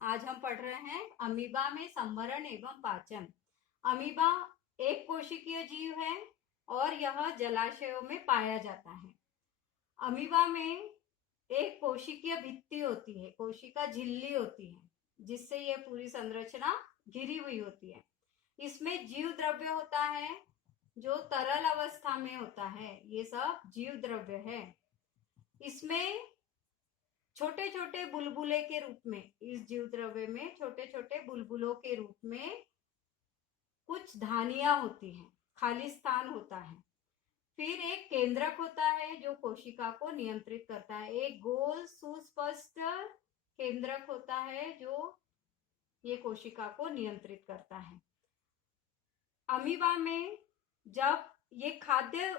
आज हम पढ़ रहे हैं अमीबा में संवरण एवं पाचन। अमीबा एक कोशिकीय जीव है और यह जलाशयों में पाया जाता है। अमीबा में एक कोशिकीय भित्ति होती है, कोशिका झिल्ली होती है, जिससे यह पूरी संरचना घिरी हुई होती है। इसमें जीव द्रव्य होता है जो तरल अवस्था में होता है। ये सब जीव द्रव्य है। इसमें छोटे छोटे बुलबुले के रूप में, इस जीव द्रव्य में छोटे छोटे बुलबुलों के रूप में कुछ धानियां होती हैं, खाली स्थान होता है। फिर एक केंद्रक होता है जो कोशिका को नियंत्रित करता है। एक गोल सुस्पष्ट केंद्रक होता है जो ये कोशिका को नियंत्रित करता है। अमीबा में जब ये खाद्य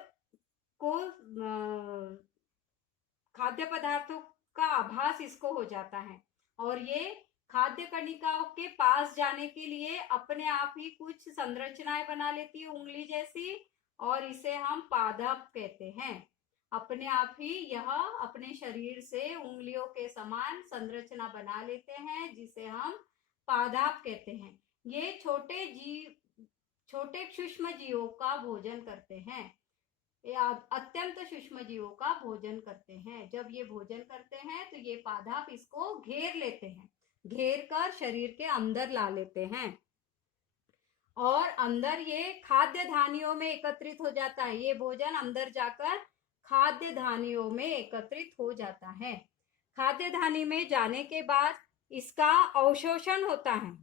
पदार्थों का आभास इसको हो जाता है और ये खाद्य कणिकाओं के पास जाने के लिए अपने आप ही कुछ संरचनाएं बना लेती है, उंगली जैसी, और इसे हम पादप कहते हैं। अपने आप ही यह अपने शरीर से उंगलियों के समान संरचना बना लेते हैं, जिसे हम पादप कहते हैं। ये छोटे सूक्ष्म जीवों का भोजन करते हैं, अत्यंत सूक्ष्म जीवों का भोजन करते हैं। जब ये भोजन करते हैं तो ये पादप इसको घेर लेते हैं, घेर कर शरीर के अंदर ला लेते हैं और अंदर ये खाद्य धानियों में एकत्रित हो जाता है। ये भोजन अंदर जाकर खाद्य धानियों में एकत्रित हो जाता है। खाद्य धानी में जाने के बाद इसका अवशोषण होता है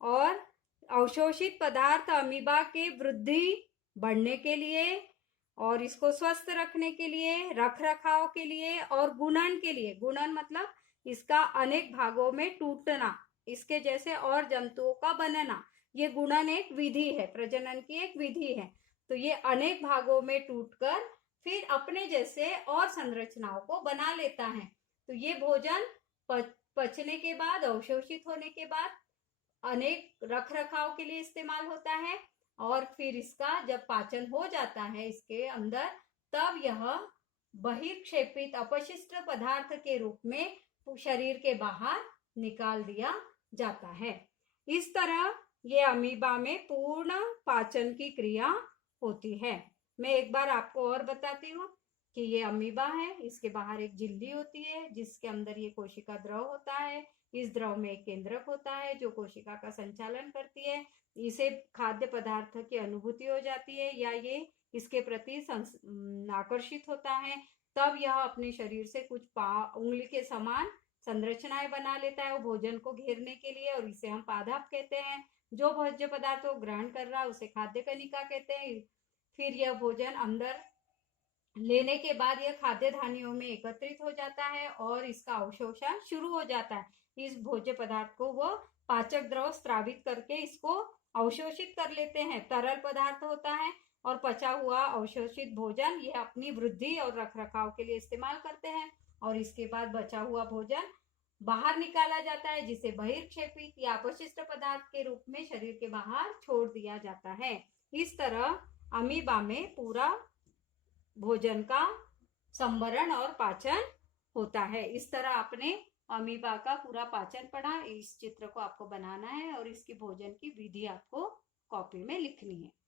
और अवशोषित पदार्थ अमीबा के वृद्धि बढ़ने के लिए और इसको स्वस्थ रखने के लिए, रख रखाव के लिए और गुणन के लिए, गुणन मतलब इसका अनेक भागों में टूटना, इसके जैसे और जंतुओं का बनना, ये गुणन एक विधि है, प्रजनन की एक विधि है। तो ये अनेक भागों में टूटकर फिर अपने जैसे और संरचनाओं को बना लेता है। तो ये भोजन पचने के बाद, अवशोषित होने के बाद अनेक रख रखाव के लिए इस्तेमाल होता है और फिर इसका जब पाचन हो जाता है इसके अंदर, तब यह बहिर्क्षेपित अपशिष्ट पदार्थ के रूप में शरीर के बाहर निकाल दिया जाता है। इस तरह ये अमीबा में पूर्ण पाचन की क्रिया होती है। मैं एक बार आपको और बताती हूँ कि ये अमीबा है, इसके बाहर एक झिल्ली होती है जिसके अंदर ये कोशिका द्रव होता है। इस द्रव में एक केंद्रक होता है जो कोशिका का संचालन करती है। इसे खाद्य पदार्थ की अनुभूति हो जाती है या ये इसके प्रति आकर्षित होता है, तब यह अपने शरीर से कुछ उंगली के समान संरचनाएं बना लेता है वो भोजन को घेरने के लिए, और इसे हम पादप कहते हैं। जो भोज्य पदार्थों को ग्रहण कर रहा है उसे खाद्य कणिका कहते हैं। फिर यह भोजन अंदर लेने के बाद यह खाद्य धानियों में एकत्रित हो जाता है और इसका अवशोषण शुरू हो जाता है। इस भोज्य पदार्थ को वो पाचक द्रव स्रावित करके इसको अवशोषित कर लेते हैं। तरल पदार्थ होता है और पचा हुआ अवशोषित भोजन यह अपनी वृद्धि और रख रखाव के लिए इस्तेमाल करते हैं और इसके बाद बचा हुआ भोजन बाहर निकाला जाता है, जिसे बहिर्क्षेपित या अपशिष्ट पदार्थ के रूप में शरीर के बाहर छोड़ दिया जाता है। इस तरह अमीबा में पूरा भोजन का संवरण और पाचन होता है। इस तरह आपने अमीबा का पूरा पाचन पढ़ा। इस चित्र को आपको बनाना है और इसकी भोजन की विधि आपको कॉपी में लिखनी है।